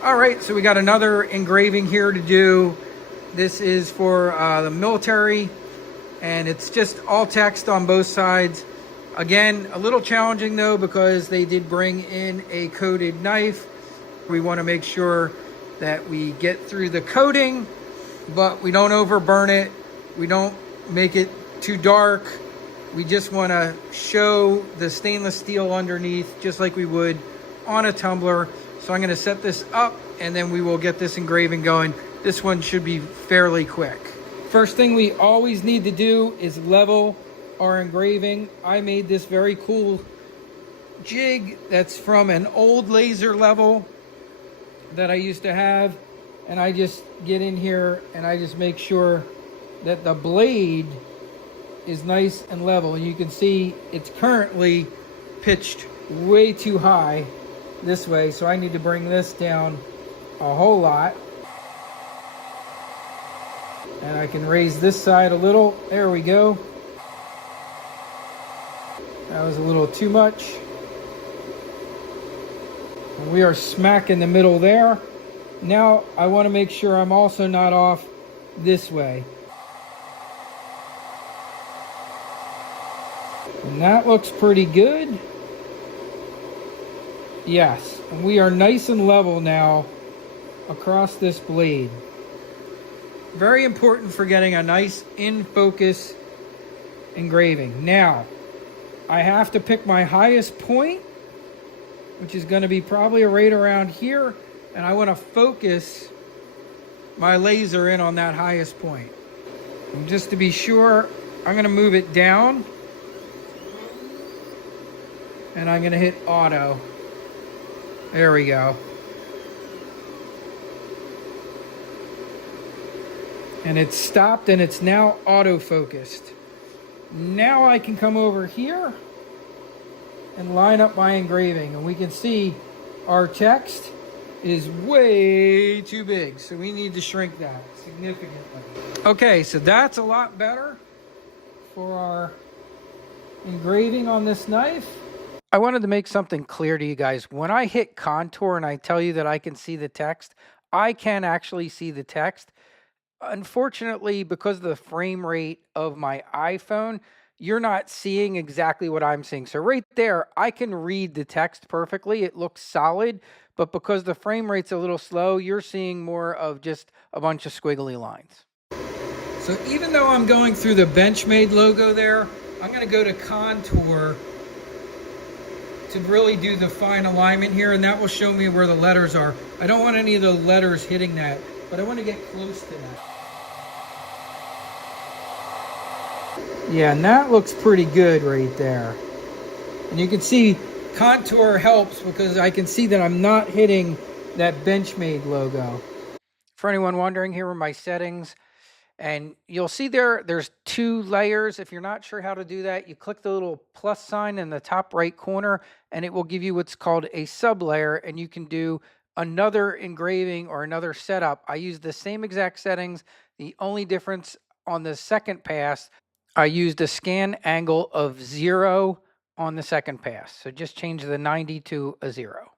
All right, so we got another engraving here to do. This is for the military, and it's just all text on both sides. Again, a little challenging though, because they did bring in a coated knife. We want to make sure that we get through the coating, but we don't overburn it. We don't make it too dark. We just want to show the stainless steel underneath, just like we would on a tumbler. So I'm going to set this up, and then we will get this engraving going. This one should be fairly quick. First thing we always need to do is level our engraving. I made this very cool jig that's from an old laser level that I used to have, and I just get in here and I just make sure that the blade is nice and level. And you can see it's currently pitched way too high this way, so I need to bring this down a whole lot. And I can raise this side a little. There we go. That was a little too much. And we are smack in the middle there. Now I want to make sure I'm also not off this way. And that looks pretty good. Yes, and we are nice and level now across this blade. Very important for getting a nice in focus engraving. Now, I have to pick my highest point, which is going to be probably right around here, and I want to focus my laser in on that highest point. And just to be sure, I'm going to move it down, and I'm going to hit auto. There we go. And it's stopped, and it's now auto-focused. Now I can come over here and line up my engraving, and we can see our text is way too big, so we need to shrink that significantly. Okay, so that's a lot better for our engraving on this knife. I wanted to make something clear to you guys. When I hit contour and I tell you that I can see the text, I can actually see the text. Unfortunately, because of the frame rate of my iPhone, you're not seeing exactly what I'm seeing. So right there, I can read the text perfectly. It looks solid, but because the frame rate's a little slow, you're seeing more of just a bunch of squiggly lines. So even though I'm going through the Benchmade logo there, I'm going to go to contour to really do the fine alignment here, and that will show me where the letters are. I don't want any of the letters hitting that, but I want to get close to that. Yeah, and that looks pretty good right there. And you can see contour helps because I can see that I'm not hitting that Benchmade logo. For anyone wondering, here are my settings. And you'll see there's 2 layers. If you're not sure how to do that, you click the little plus sign in the top right corner, and it will give you what's called a sub layer, and you can do another engraving or another setup. I use the same exact settings. The only difference on the second pass, I used a scan angle of 0 on the second pass. So just change the 90 to a 0.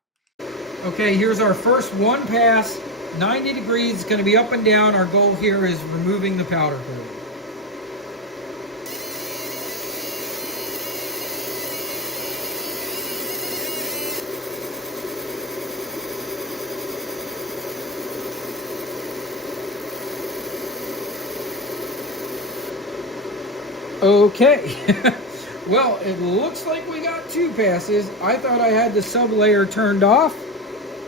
Okay, here's our first one pass. 90 degrees, it's going to be up and down. Our goal here is removing the powder coating. Okay, well, it looks like we got 2 passes. I thought I had the sub layer turned off,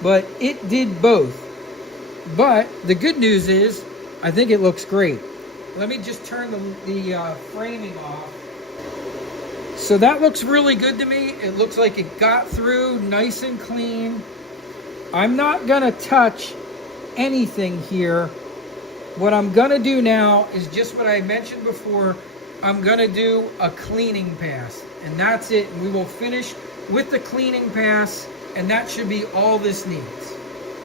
but it did both. But the good news is, I think it looks great. Let me just turn the framing off. So that looks really good to me. It looks like it got through nice and clean. I'm not gonna touch anything here. What I'm gonna do now is just what I mentioned before. I'm gonna do a cleaning pass, and that's it. And we will finish with the cleaning pass, and that should be all this needs.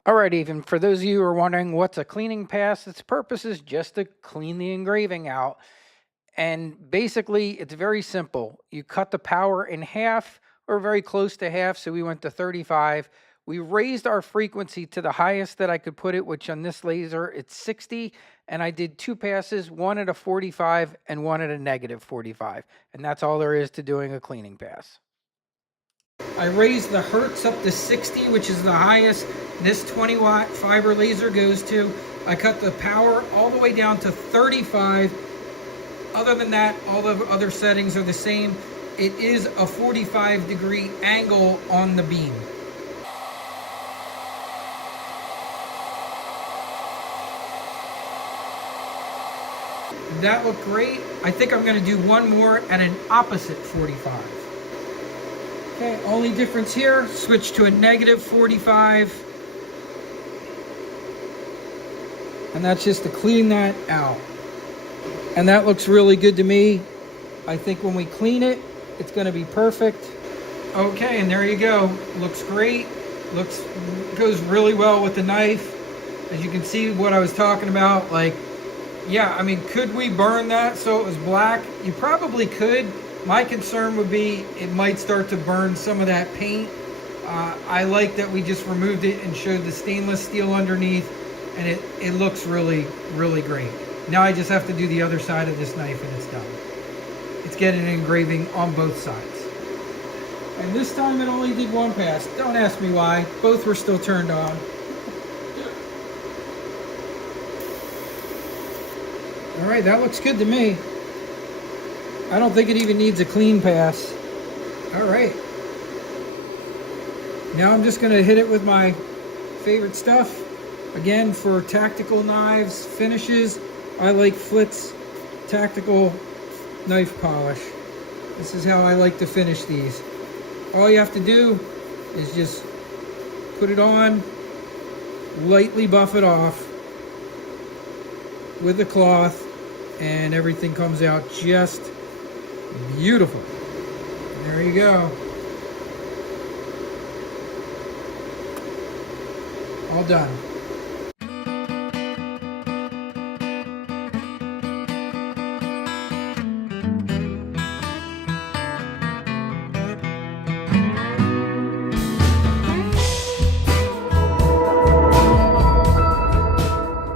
Alright, even for those of you who are wondering what's a cleaning pass, its purpose is just to clean the engraving out. And basically, it's very simple. You cut the power in half, or very close to half, so we went to 35. We raised our frequency to the highest that I could put it, which on this laser, it's 60. And I did 2 passes, one at a 45 and one at a negative 45. And that's all there is to doing a cleaning pass. I raised the hertz up to 60, which is the highest this 20-watt fiber laser goes to. I cut the power all the way down to 35. Other than that, all the other settings are the same. It is a 45-degree angle on the beam. That looked great. I think I'm going to do one more at an opposite 45. Okay, only difference here, switch to a negative 45. And that's just to clean that out. And that looks really good to me. I think when we clean it, it's going to be perfect. Okay, and there you go. Looks great. Goes really well with the knife. As you can see what I was talking about, like, yeah, I mean, could we burn that so it was black? You probably could. My concern would be it might start to burn some of that paint. I like that we just removed it and showed the stainless steel underneath, and it looks really, really great. Now I just have to do the other side of this knife and it's done. It's getting an engraving on both sides. And this time it only did 1 pass. Don't ask me why. Both were still turned on. All right, that looks good to me. I don't think it even needs a clean pass. All right. Now I'm just gonna hit it with my favorite stuff. Again, for tactical knives, finishes, I like Flitz tactical knife polish. This is how I like to finish these. All you have to do is just put it on, lightly buff it off with the cloth, and everything comes out just beautiful. And there you go. All done.